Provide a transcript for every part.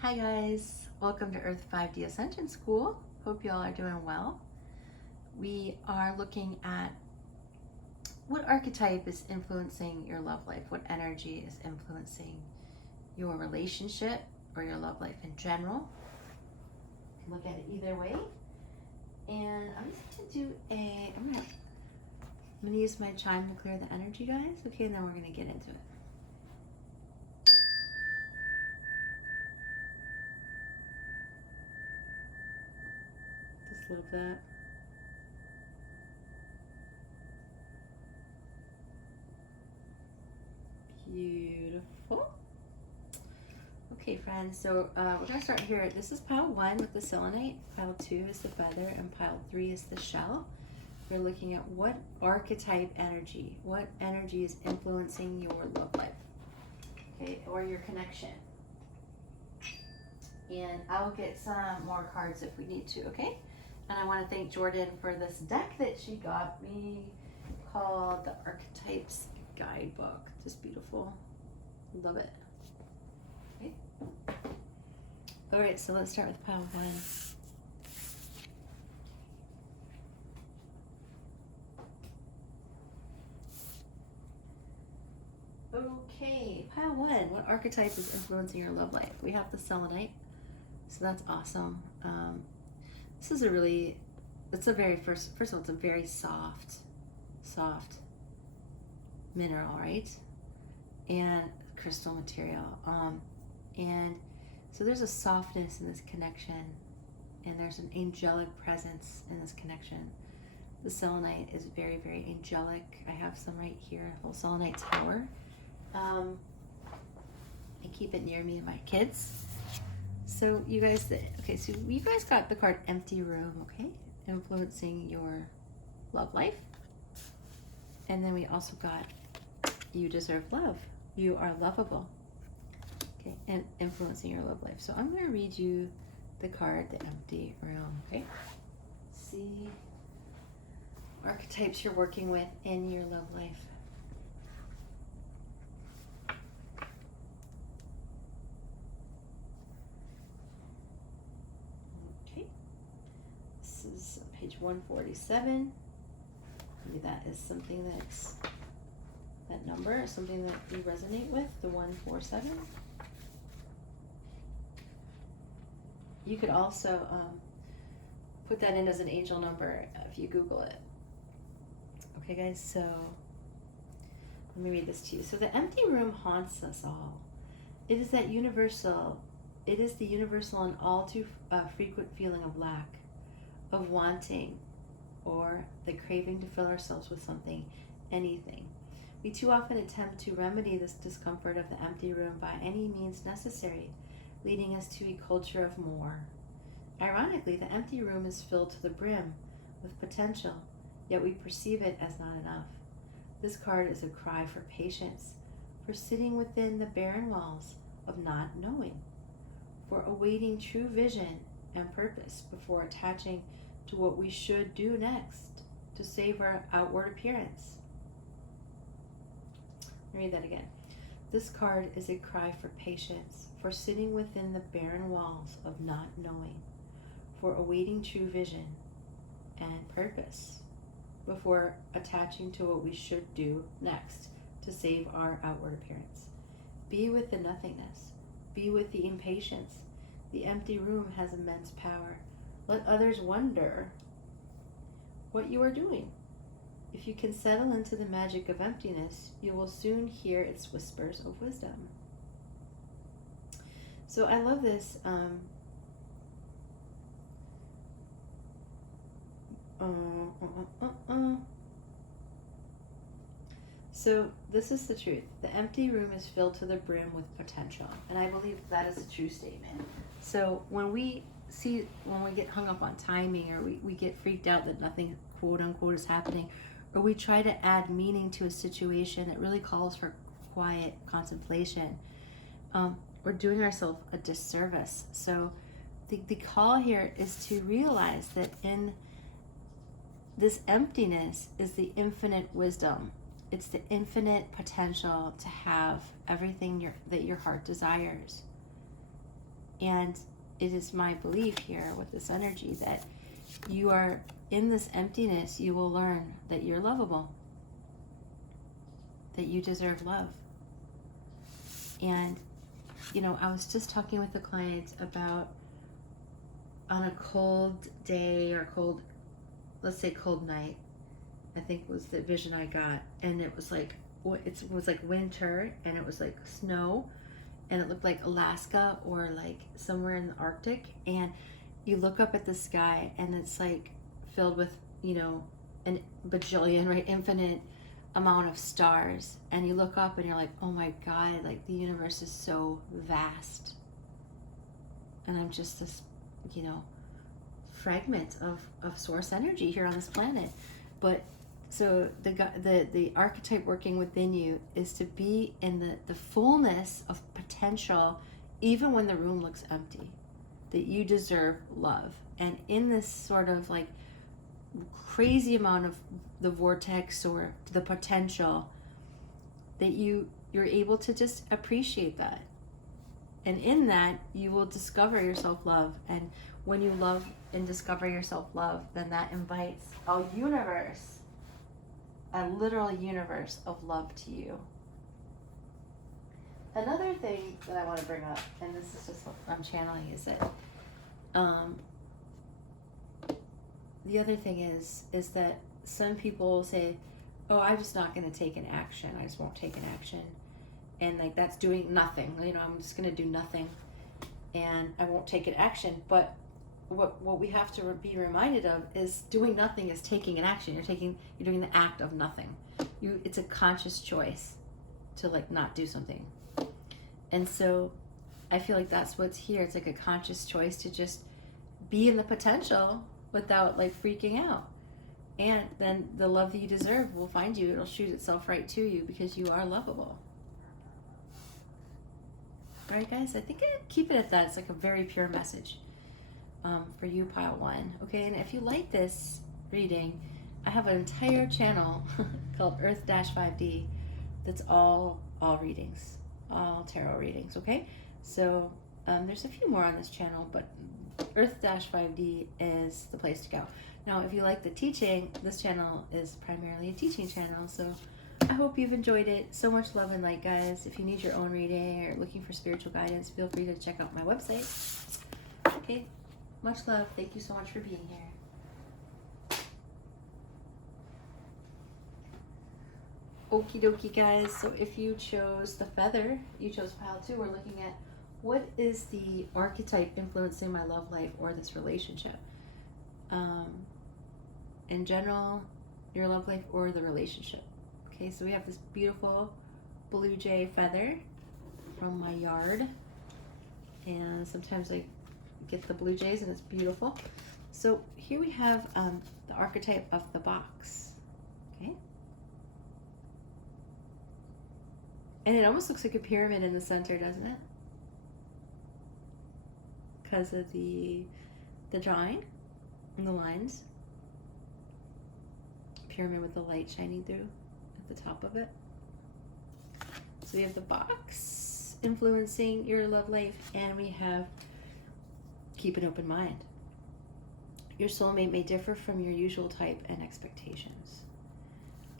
Hi guys, welcome to Earth 5D Ascension School. Hope you all are doing well. We are looking at what archetype is influencing your love life, what energy is influencing your relationship or your love life in general. You can look at it either way. And I'm just gonna do I'm gonna use my chime to clear the energy, guys. Okay, and then we're gonna get into it. Just love that. Beautiful. Okay, friends, so we're going to start here. This is pile 1 with the selenite, pile 2 is the feather, and pile 3 is the shell. We're looking at what archetype energy, what energy is influencing your love life, okay, or your connection. And I'll get some more cards if we need to, okay? And I want to thank Jordan for this deck that she got me called the Archetypes Guidebook. Just beautiful. Love it. Okay. All right, so let's start with pile 1. Okay, pile 1. What archetype is influencing your love life? We have the selenite, so that's awesome. This is it's a very, first of all, it's a very soft mineral, right? And crystal material. And so there's a softness in this connection, and there's an angelic presence in this connection. The selenite is very, very angelic. I have some right here, a whole selenite tower. I keep it near me and my kids. So you guys, so you guys got the card Empty Room, okay? Influencing your love life. And then we also got You Deserve Love. You are lovable. Okay, and influencing your love life. So I'm going to read you the card, the Empty Room, okay? See archetypes you're working with in your love life. Okay, this is page 147. Maybe that is something that number is something that you resonate with, the 147. You could also put that in as an angel number if you Google it. Okay, guys, so let me read this to you. So the empty room haunts us all. It is the universal and all too frequent feeling of lack, of wanting, or the craving to fill ourselves with something, anything. We too often attempt to remedy this discomfort of the empty room by any means necessary, leading us to a culture of more. Ironically, the empty room is filled to the brim with potential, yet we perceive it as not enough. This card is a cry for patience, for sitting within the barren walls of not knowing, for awaiting true vision and purpose before attaching to what we should do next to save our outward appearance. Let me read that again. This card is a cry for patience, for sitting within the barren walls of not knowing, for awaiting true vision and purpose before attaching to what we should do next to save our outward appearance. Be with the nothingness. Be with the impatience. The empty room has immense power. Let others wonder what you are doing. If you can settle into the magic of emptiness, you will soon hear its whispers of wisdom. So I love this. So this is the truth. The empty room is filled to the brim with potential. And I believe that is a true statement. So when we get hung up on timing, or we get freaked out that nothing quote unquote is happening, or we try to add meaning to a situation that really calls for quiet contemplation, we're doing ourselves a disservice. So the call here is to realize that in this emptiness is the infinite wisdom. It's the infinite potential to have everything that your heart desires. And it is my belief here with this energy that you are in this emptiness, you will learn that you're lovable, that you deserve love. And, you know, I was just talking with a client about on a cold day or cold, let's say cold night, I think was the vision I got. And it was like, it was like winter and it was like snow and it looked like Alaska or like somewhere in the Arctic. And you look up at the sky and it's like filled with, you know, an bajillion, right, infinite amount of stars. And you look up and you're like, oh my God, like the universe is so vast. And I'm just this, you know, fragment of source energy here on this planet. But so the archetype working within you is to be in the fullness of potential, even when the room looks empty, that you deserve love. And in this sort of like crazy amount of the vortex or the potential, that you're able to just appreciate that. And in that, you will discover your self-love. And when you love and discover your self-love, then that invites a universe, a literal universe of love to you. Another thing that I want to bring up, and this is just what I'm channeling, is that the other thing is that some people say, oh, I'm just not going to take an action. I just won't take an action. And like that's doing nothing. You know, I'm just going to do nothing and I won't take an action. But what we have to be reminded of is doing nothing is taking an action. You're doing the act of nothing. It's a conscious choice to like not do something. And so I feel like that's what's here. It's like a conscious choice to just be in the potential without like freaking out. And then the love that you deserve will find you. It'll shoot itself right to you because you are lovable. Right, guys? I think I keep it at that. It's like a very pure message for you, pile one. Okay, and if you like this reading, I have an entire channel called Earth-5D that's all readings, all tarot readings, okay? So there's a few more on this channel, but Earth-5D is the place to go. Now, if you like the teaching, this channel is primarily a teaching channel, so I hope you've enjoyed it. So much love and light, guys. If you need your own reading or looking for spiritual guidance, feel free to check out my website. Okay, much love. Thank you so much for being here. Okie dokie, guys. So if you chose the feather, you chose pile 2. We're looking at what is the archetype influencing my love life or this relationship. In general, your love life or the relationship. Okay, so we have this beautiful blue jay feather from my yard. And sometimes I get the blue jays and it's beautiful. So here we have the archetype of the box. Okay. And it almost looks like a pyramid in the center, doesn't it? Because of the drawing and the lines. Pyramid with the light shining through at the top of it. So we have the box influencing your love life, and we have keep an open mind. Your soulmate may differ from your usual type and expectations.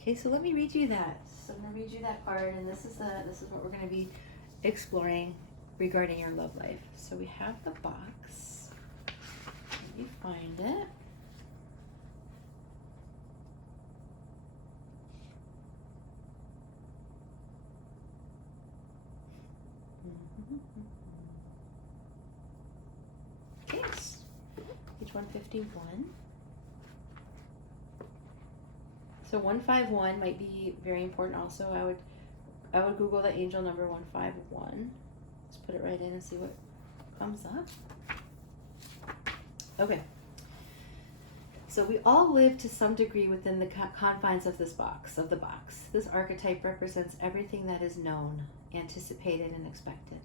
Okay, so let me read you that. So I'm going to read you that card, and this is what we're going to be exploring regarding your love life. So we have the box. Let me find it. Okay, page 151. So 151 might be very important also. I would Google the angel number 151. Let's put it right in and see what comes up. Okay. So we all live to some degree within the confines of this box, of the box. This archetype represents everything that is known, anticipated, and expected.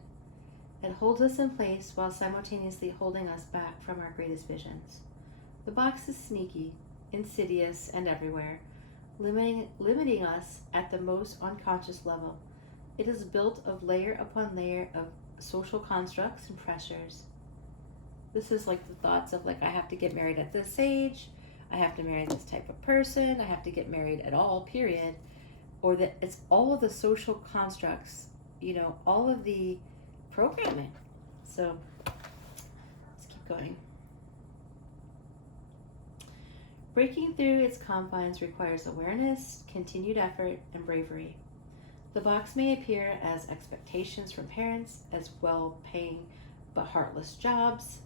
It holds us in place while simultaneously holding us back from our greatest visions. The box is sneaky, insidious, and everywhere, limiting us at the most unconscious level. It is built of layer upon layer of social constructs and pressures. This is like the thoughts of like, I have to get married at this age, I have to marry this type of person, I have to get married at all, period. Or that it's all of the social constructs, you know, all of the programming. So let's keep going. Breaking through its confines requires awareness, continued effort, and bravery. The box may appear as expectations from parents, as well-paying but heartless jobs,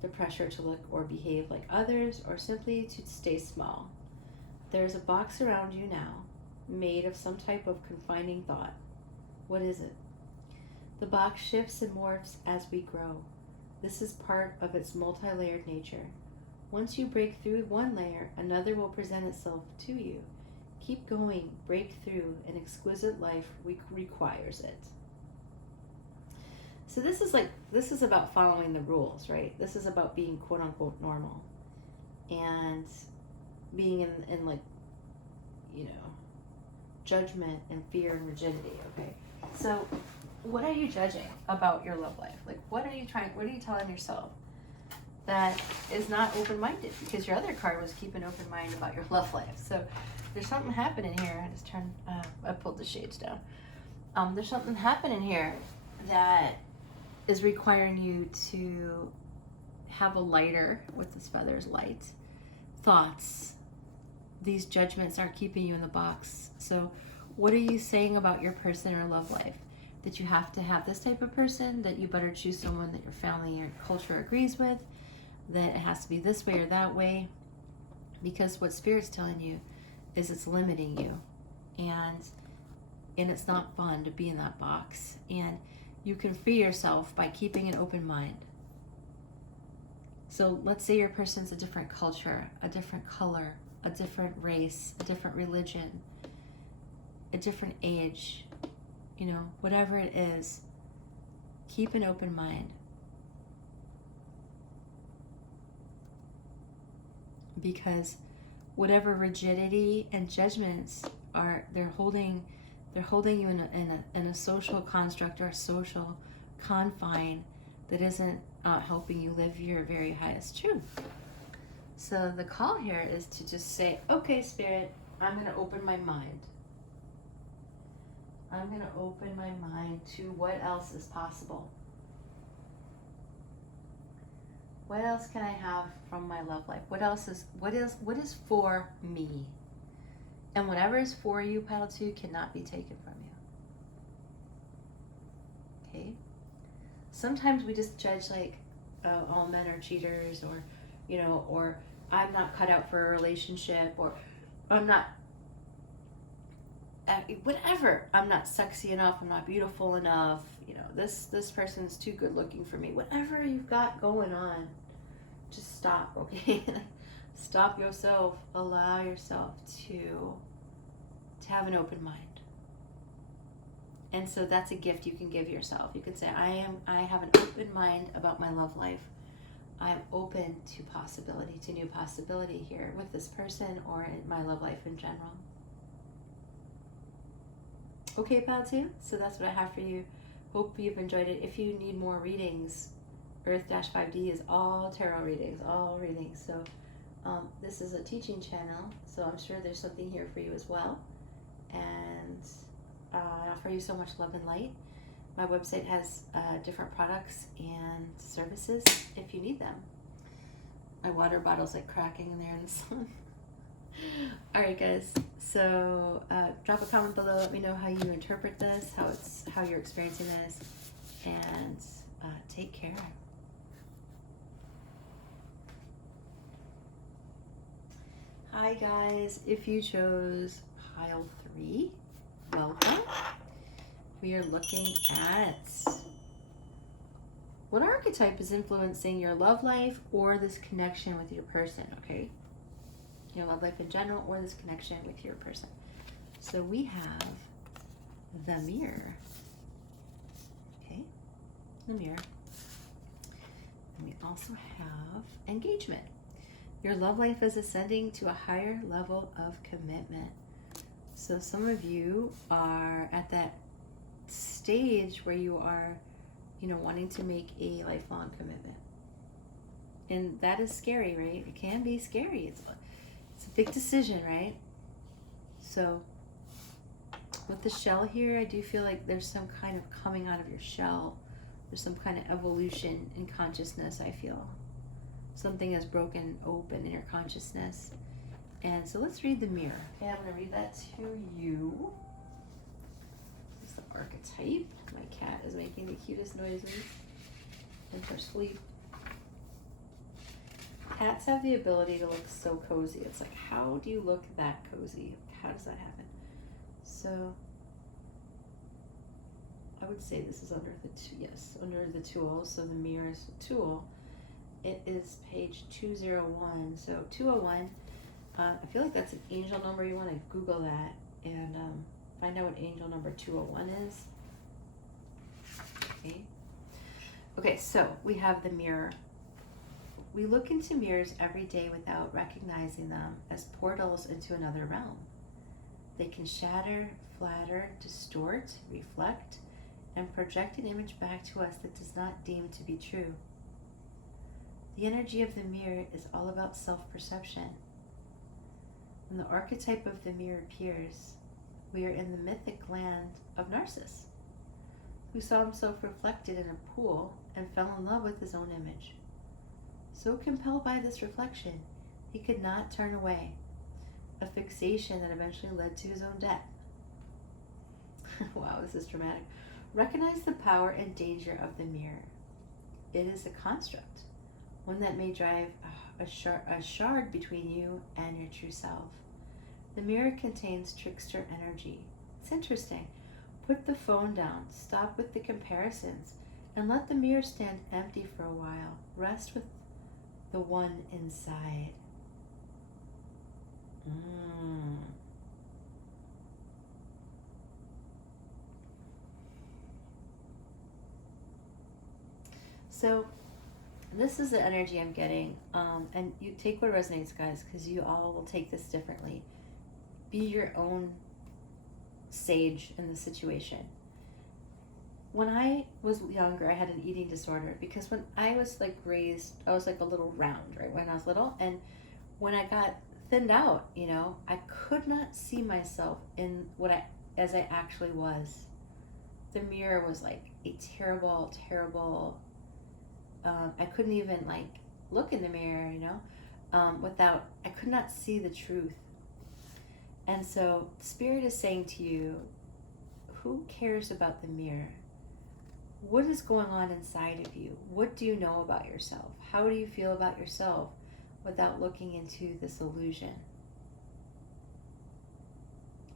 the pressure to look or behave like others, or simply to stay small. There is a box around you now, made of some type of confining thought. What is it? The box shifts and morphs as we grow. This is part of its multi-layered nature. Once you break through one layer, another will present itself to you. Keep going, break through. An exquisite life requires it. So this is about following the rules, right? This is about being quote unquote normal and being in like, you know, judgment and fear and rigidity, okay? So what are you judging about your love life? Like what are you telling yourself that is not open-minded? Because your other card was keep an open mind about your love life. So there's something happening here. I pulled the shades down. There's something happening here that is requiring you to have a lighter, with this feathers, light thoughts. These judgments aren't keeping you in the box. So what are you saying about your person or love life? That you have to have this type of person, that you better choose someone that your family or culture agrees with, that it has to be this way or that way, because what Spirit's telling you is it's limiting you, and it's not fun to be in that box. And you can free yourself by keeping an open mind. So let's say your person's a different culture, a different color, a different race, a different religion, a different age, you know, whatever it is, keep an open mind. Because whatever rigidity and judgments are, they're holding you in a social construct or a social confine that isn't helping you live your very highest truth. So the call here is to just say, okay, Spirit, I'm going to open my mind. I'm going to open my mind to what else is possible. What else can I have from my love life? What is for me? And whatever is for you, Pile 2, cannot be taken from you. Okay? Sometimes we just judge like, oh, all men are cheaters, or, you know, or I'm not cut out for a relationship, or I'm not, whatever. I'm not sexy enough. I'm not beautiful enough. You know, this person's too good looking for me. Whatever you've got going on, just stop, okay? Stop yourself. Allow yourself to have an open mind. And so that's a gift you can give yourself. You can say, I have an open mind about my love life. I'm open to possibility, to new possibility here with this person or in my love life in general. Okay, Pile 2, so that's what I have for you. Hope you've enjoyed it. If you need more readings, Earth-5D is all tarot readings, all readings. So this is a teaching channel, so I'm sure there's something here for you as well. And I offer you so much love and light. My website has different products and services if you need them. My water bottle's like cracking in there in the sun. All right, guys. So drop a comment below. Let me know how you interpret this, how you're experiencing this, and take care. Hi, guys. If you chose Pile 3, welcome. We are looking at what archetype is influencing your love life or this connection with your person, okay? Your love life in general or this connection with your person. So we have the mirror, okay? The mirror. And we also have engagement. Your love life is ascending to a higher level of commitment. So some of you are at that stage where you are, wanting to make a lifelong commitment. And that is scary, right? It can be scary. It's a big decision, right? So with the shell here, I do feel like there's some kind of coming out of your shell. There's some kind of evolution in consciousness, I feel. Something has broken open in your consciousness. And so let's read the mirror. Okay, I'm going to read that to you. This is the archetype. My cat is making the cutest noises in her sleep. Cats have the ability to look so cozy. It's like, how do you look that cozy? How does that happen? So I would say this is under the tool. So the mirror is the tool. It is page 201. So 201, I feel like that's an angel number. You want to Google that and find out what angel number 201 is. Okay, so we have the mirror. We look into mirrors every day without recognizing them as portals into another realm. They can shatter, flatter, distort, reflect, and project an image back to us that does not deem to be true. The energy of the mirror is all about self-perception. When the archetype of the mirror appears, we are in the mythic land of Narcissus, who saw himself reflected in a pool and fell in love with his own image. So compelled by this reflection, he could not turn away, a fixation that eventually led to his own death. Wow, this is dramatic. Recognize the power and danger of the mirror. It is a construct, one that may drive a shard between you and your true self. The mirror contains trickster energy. It's interesting. Put the phone down, stop with the comparisons, and let the mirror stand empty for a while. Rest with the one inside. So this is the energy I'm getting, and you take what resonates, guys, because you all will take this differently. Be your own sage in the situation. When I was younger, I had an eating disorder because when I was like raised, I was like a little round, right, when I was little, and when I got thinned out, I could not see myself in as I actually was. The mirror was like a terrible, I couldn't even like look in the mirror, I could not see the truth. And so Spirit is saying to you, who cares about the mirror? What is going on inside of you? What do you know about yourself? How do you feel about yourself without looking into this illusion?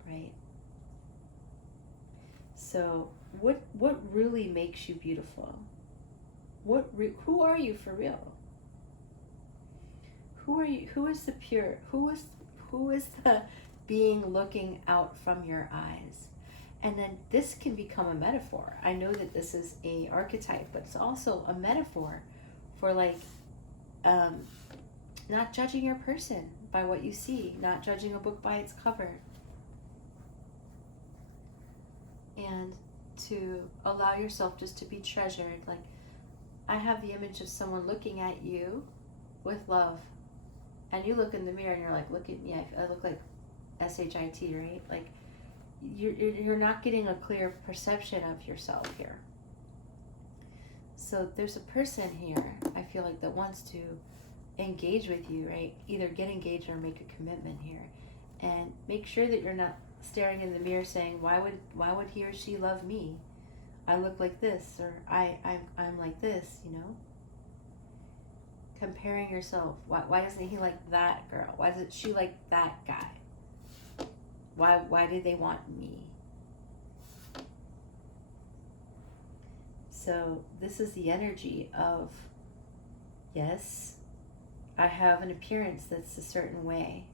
Right? So what really makes you beautiful? Who are you for real? Who are you? Who is the pure? Who is the being looking out from your eyes? And then this can become a metaphor. I know that this is a archetype, but it's also a metaphor for like not judging your person by what you see, not judging a book by its cover, and to allow yourself just to be treasured. Like, I have the image of someone looking at you with love, and you look in the mirror and you're like, look at me, I look like SHIT, right? Like, you're not getting a clear perception of yourself here. So there's a person here, I feel like, that wants to engage with you, right? Either get engaged or make a commitment here, and make sure that you're not staring in the mirror saying, why would he or she love me? I look like this, or I'm like this, Comparing yourself. Why doesn't he like that girl? Why doesn't she like that guy? Why do they want me? So this is the energy of, yes, I have an appearance that's a certain way,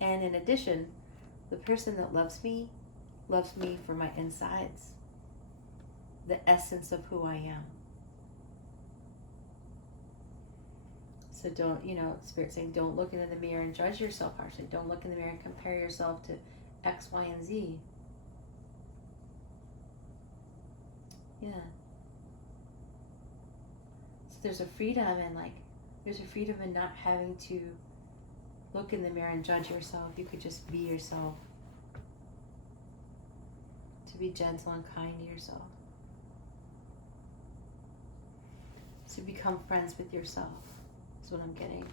and in addition, the person that loves me for my insides, the essence of who I am. So don't, Spirit saying, don't look into the mirror and judge yourself harshly. Don't look in the mirror and compare yourself to X, Y, and Z. Yeah. So there's a freedom, and like there's a freedom in not having to look in the mirror and judge yourself. You could just be yourself. To be gentle and kind to yourself. To become friends with yourself. That's what I'm getting.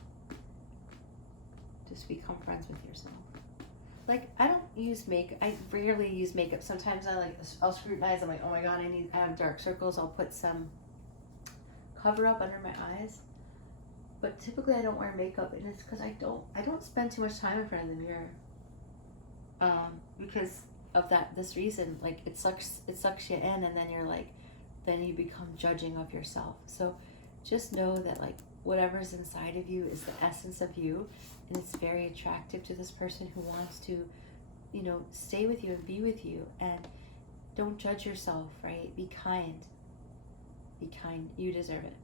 Just become friends with yourself. Like, I don't use makeup. I rarely use makeup. Sometimes I'll scrutinize. I'm like, oh my god, I have dark circles. I'll put some cover up under my eyes. But typically I don't wear makeup, and it's because I don't spend too much time in front of the mirror. Because of this reason, like it sucks you in, and then you become judging of yourself. So just know that like whatever's inside of you is the essence of you, and it's very attractive to this person who wants to, stay with you and be with you. And don't judge yourself, right? Be kind. Be kind. You deserve it.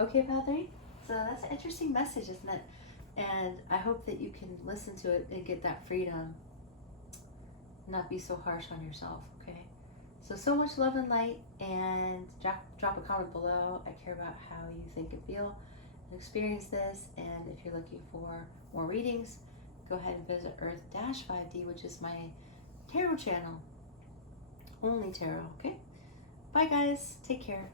Okay, Padre? So that's an interesting message, isn't it? And I hope that you can listen to it and get that freedom. Not be so harsh on yourself, okay? So much love and light, and drop a comment below. I care about how you think and feel and experience this. And if you're looking for more readings, go ahead and visit Earth-5D, which is my tarot channel. Only tarot, okay? Bye guys, take care.